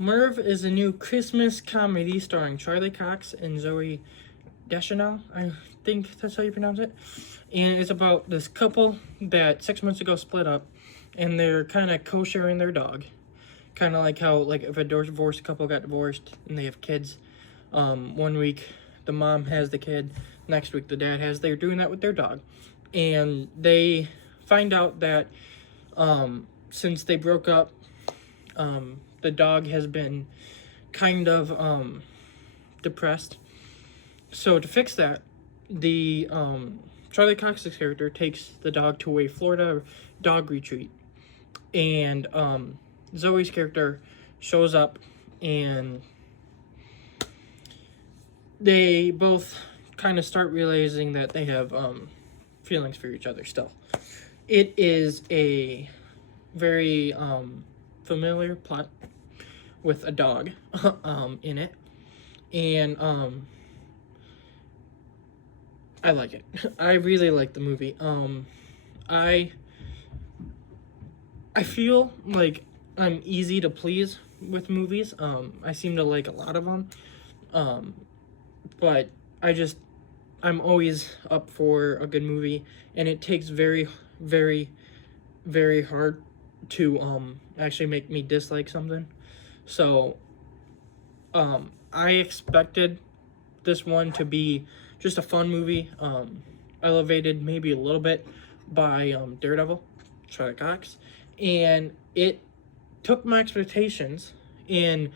Merv is a new Christmas comedy starring Charlie Cox and Zoe Deschanel. I think that's how you pronounce it. And it's about this couple that 6 months ago split up, and they're kind of co-sharing their dog. Kind of like how, like, if a divorced couple got divorced and they have kids, one week the mom has the kid, next week the dad has. They're doing that with their dog, and they find out that since they broke up, the dog has been kind of depressed. So to fix that, the Charlie Cox's character takes the dog to a Florida dog retreat, and Zoe's character shows up, and they both kind of start realizing that they have feelings for each other still. It is a very familiar plot with a dog in it, and I like it. I really like the movie. I feel like I'm easy to please with movies. I seem to like a lot of them, but I'm always up for a good movie, and it takes very, very, very hard to actually make me dislike something. So I expected this one to be just a fun movie, elevated maybe a little bit by Daredevil, Charlie Cox, and it took my expectations and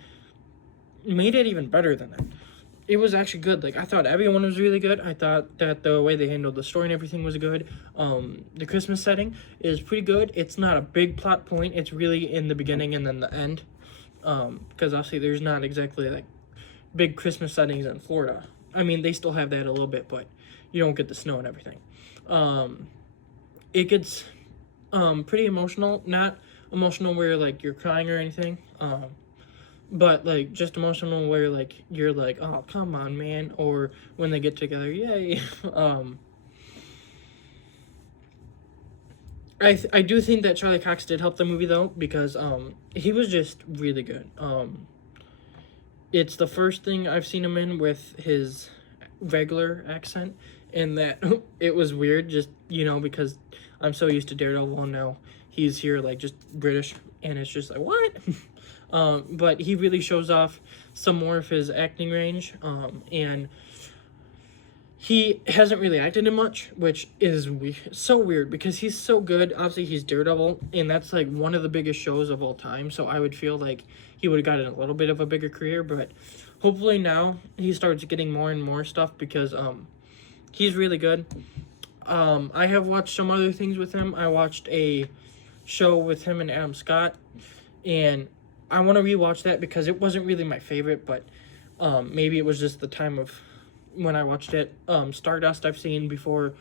made it even better than that. It was actually good. Like, I thought everyone was really good. I thought that the way they handled the story and everything was good. The Christmas setting is pretty good. It's not a big plot point. It's really in the beginning and then the end. Because obviously there's not exactly like big Christmas settings in Florida. I mean, they still have that a little bit, but you don't get the snow and everything. It gets pretty emotional. Not emotional where like you're crying or anything. But like just emotional where like you're like, oh, come on, man, or when they get together, yay. I do think that Charlie Cox did help the movie though, because he was just really good. It's the first thing I've seen him in with his regular accent, and that it was weird, just, because I'm so used to Daredevil, and now he's here like just British, and it's just like, what? But he really shows off some more of his acting range, and he hasn't really acted in much, which is so weird because he's so good. Obviously, he's Daredevil, and that's like one of the biggest shows of all time, so I would feel like he would have gotten a little bit of a bigger career, but hopefully now he starts getting more and more stuff because he's really good. I have watched some other things with him. I watched a show with him and Adam Scott, and I want to rewatch that because it wasn't really my favorite, but maybe it was just the time of when I watched it. Stardust I've seen before.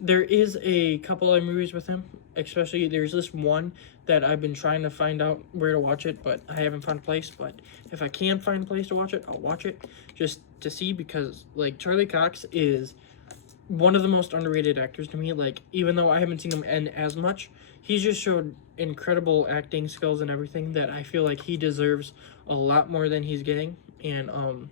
There is a couple of movies with him, especially there's this one that I've been trying to find out where to watch it, but I haven't found a place. But if I can find a place to watch it, I'll watch it just to see, because like Charlie Cox is one of the most underrated actors to me. Like, even though I haven't seen him in as much, he's just showed incredible acting skills and everything that I feel like he deserves a lot more than he's getting. And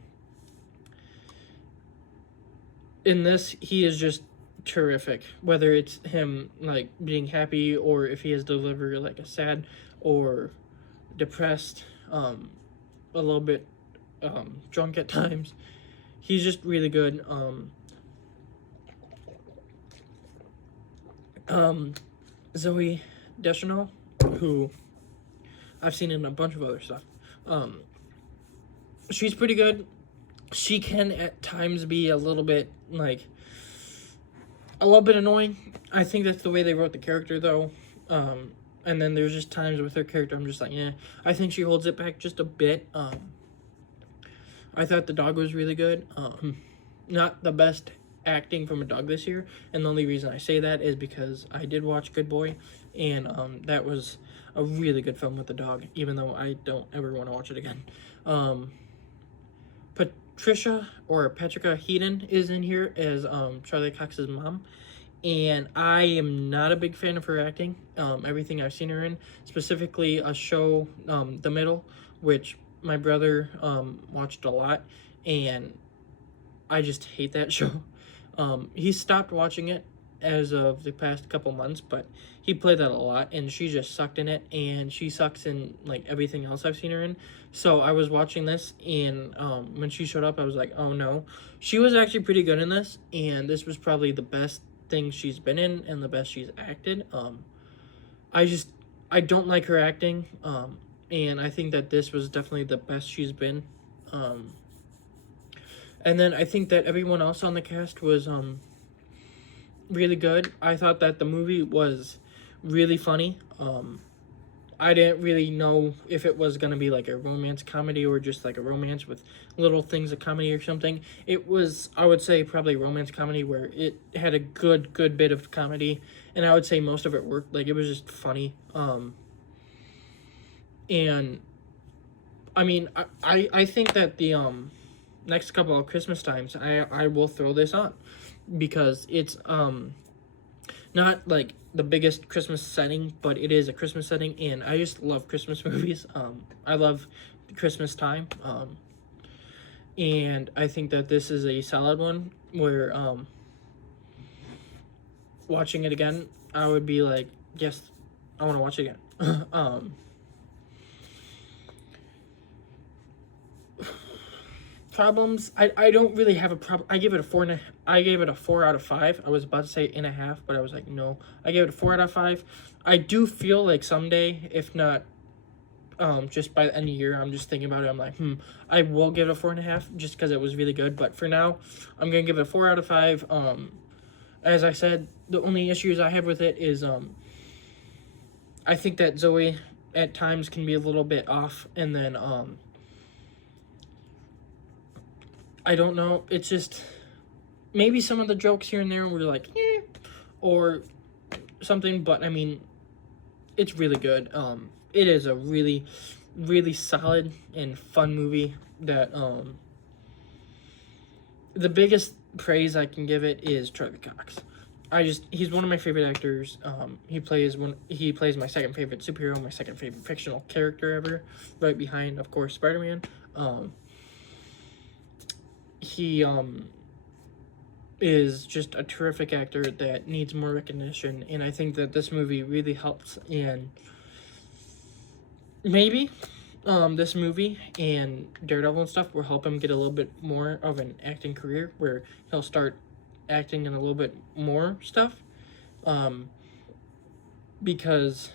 in this, he is just terrific, whether it's him like being happy or if he has delivered like a sad or depressed, a little bit drunk at times. He's just really good. Zoe Deschanel, who I've seen in a bunch of other stuff, she's pretty good. She can at times be a little bit annoying. I think that's the way they wrote the character though. And then there's just times with her character I'm just like, yeah. I think she holds it back just a bit. I thought the dog was really good. Not the best acting from a dog this year, and the only reason I say that is because I did watch Good Boy, and that was a really good film with the dog, even though I don't ever want to watch it again. Patricia Heaton is in here as Charlie Cox's mom, and I am not a big fan of her acting. Everything I've seen her in, specifically a show, The Middle, which my brother watched a lot, and I just hate that show. He stopped watching it as of the past couple months, but he played that a lot, and she just sucked in it, and she sucks in like everything else I've seen her in. So I was watching this, and when she showed up, I was like, oh no, she was actually pretty good in this, and this was probably the best thing she's been in and the best she's acted. I just I don't like her acting, and I think that this was definitely the best she's been. Um, and then I think that everyone else on the cast was really good. I thought that the movie was really funny. I didn't really know if it was gonna be like a romance comedy or just like a romance with little things of comedy or something. It was, I would say, probably romance comedy where it had a good bit of comedy, and I would say most of it worked. Like it was just funny. And I mean, I think that the next couple of Christmas times I will throw this on because it's not like the biggest Christmas setting, but it is a Christmas setting, and I just love Christmas movies. I love Christmas time, and I think that this is a solid one where watching it again, I would be like, yes, I want to watch it again. Problems, I don't really have a problem. I gave it a I gave it a 4 out of 5. I was about to say in a half, but I was like, no, I gave it a 4 out of 5. I do feel like someday, if not just by the end of the year, I'm just thinking about it, I'm like, I will give it a 4.5 just because it was really good. But for now, I'm gonna give it a 4 out of 5. As I said, the only issues I have with it is I think that Zoe at times can be a little bit off, and then I don't know. It's just maybe some of the jokes here and there were like, or something. But I mean, it's really good. It is a really, really solid and fun movie. That the biggest praise I can give it is Charlie Cox. He's one of my favorite actors. He plays my second favorite superhero, my second favorite fictional character ever, right behind, of course, Spider-Man. He is just a terrific actor that needs more recognition, and I think that this movie really helps. And maybe this movie and Daredevil and stuff will help him get a little bit more of an acting career where he'll start acting in a little bit more stuff, because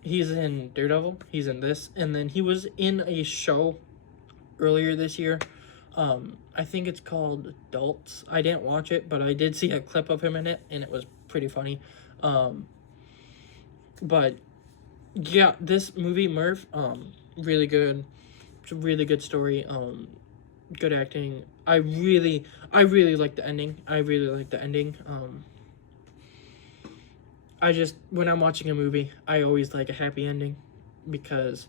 he's in Daredevil, he's in this, and then he was in a show earlier this year. I think it's called Adults. I didn't watch it, but I did see a clip of him in it, and it was pretty funny. But yeah, this movie, Merv, really good. It's a really good story. Good acting. I really like the ending. I just, when I'm watching a movie, I always like a happy ending, because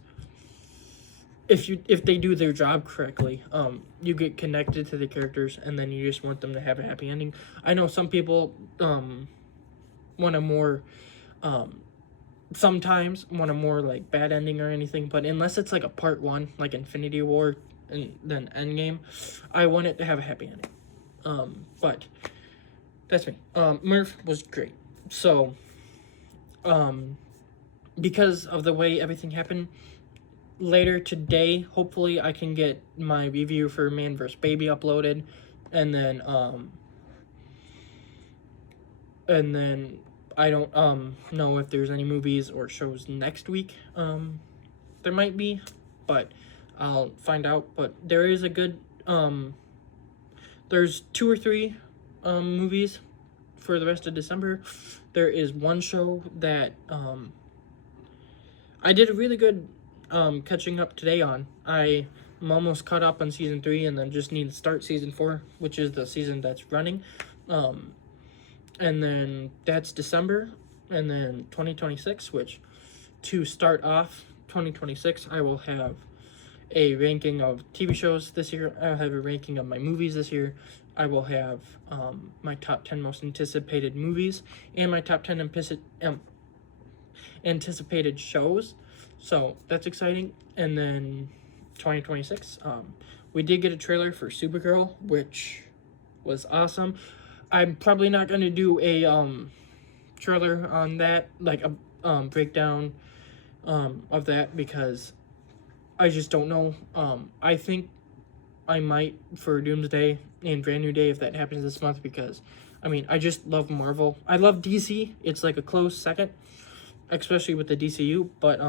if they do their job correctly, you get connected to the characters, and then you just want them to have a happy ending. I know some people want a more sometimes want a more like bad ending or anything, but unless it's like a part one, like Infinity War and then Endgame, I want it to have a happy ending. But that's me. Merv was great. So because of the way everything happened, later today, hopefully I can get my review for Man vs. Baby uploaded, and then I don't know if there's any movies or shows next week. There might be, but I'll find out. But there is a good there's 2 or 3 movies for the rest of December. There is one show that I did a really good catching up today on. I'm almost caught up on season 3, and then just need to start season 4, which is the season that's running. And then that's December, and then 2026, which to start off 2026, I will have a ranking of TV shows this year. I'll have a ranking of my movies this year. I will have my top 10 most anticipated movies and my top 10 anticipated shows. So that's exciting. And then 2026. We did get a trailer for Supergirl, which was awesome. I'm probably not gonna do a trailer on that, like a breakdown of that, because I just don't know. I think I might for Doomsday and Brand New Day if that happens this month, because I mean, I just love Marvel. I love DC. It's like a close second, especially with the DCU, but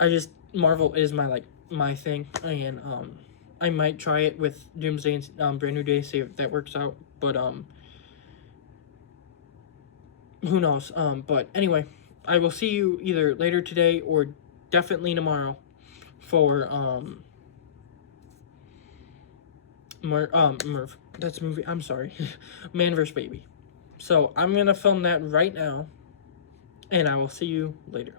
I just, Marvel is my thing, and I might try it with Doomsday and Brand New Day, see if that works out, but who knows. But anyway, I will see you either later today or definitely tomorrow for Merv. That's a movie. I'm sorry. Man vs. Baby. So I'm gonna film that right now, and I will see you later.